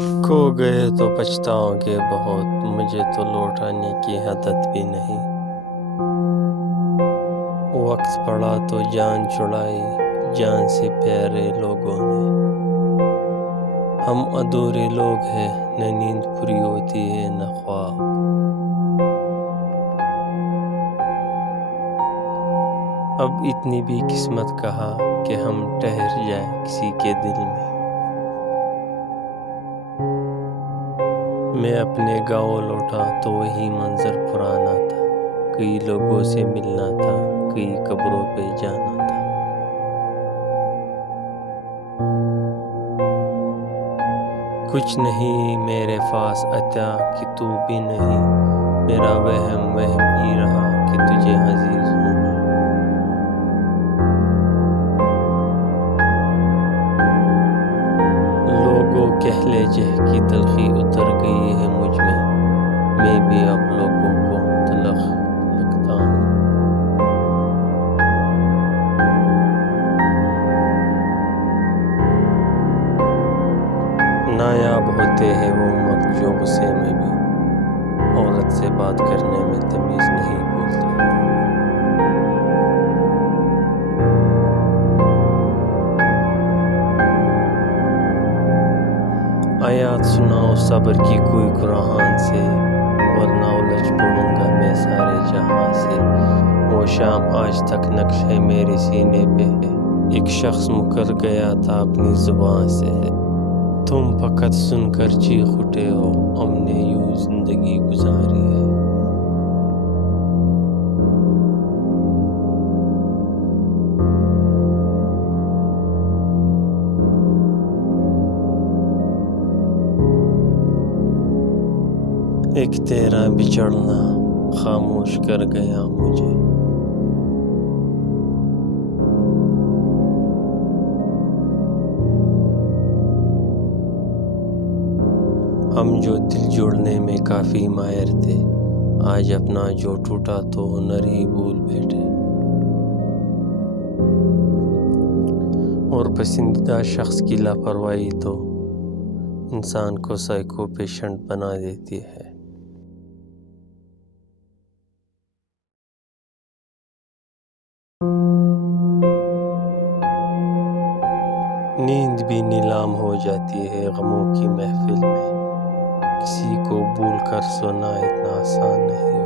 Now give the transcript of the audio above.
کھو گئے تو پچھتاؤ گے بہت، مجھے تو لوٹانے کی عادت بھی نہیں۔ وقت پڑا تو جان چھڑائی، جان سے پیارے لوگوں نے۔ ہم ادھورے لوگ ہیں، نہ نیند پوری ہوتی ہے نہ خواب۔ اب اتنی بھی قسمت کہا کہ ہم ٹھہر جائیں کسی کے دل میں۔ میں اپنے گاؤں لوٹا تو وہی منظر پرانا تھا، کئی لوگوں سے ملنا تھا، کئی قبروں پہ جانا تھا۔ کچھ نہیں میرے پاس عطا کہ تو بھی نہیں، میرا وہم ہی رہا کہ تجھے عزیز ہوں میں۔ لوگوں کے لہجے کی تلخی اتر گئی ہے مجھ میں بھی اب لوگوں کو تلخ لگتا ہوں۔ نایاب ہوتے ہیں وہ مرد جو غصے میں بھی عورت سے بات کرنے میں تمیز نہیں بھولتے۔ آیات سناؤ صبر کی کوئی قرآن سے، ورنہ الجھ پڑوں گا میں سارے جہاں سے۔ وہ شام آج تک نقش ہے میرے سینے پہ، ایک شخص مکر گیا تھا اپنی زبان سے۔ تم فقط سن کر چیخ اٹھے ہو، ہم نے یوں زندگی گزاری ہے۔ ایک تیرا بچھڑنا خاموش کر گیا مجھے۔ ہم جو دل جوڑنے میں کافی ماہر تھے، آج اپنا جو ٹوٹا تو ہنر ہی بھول بیٹھے۔ اور پسندیدہ شخص کی لاپرواہی تو انسان کو سائیکو پیشنٹ بنا دیتی ہے۔ نیند بھی نیلام ہو جاتی ہے غموں کی محفل میں، کسی کو بھول کر سونا اتنا آسان نہیں ہوتا۔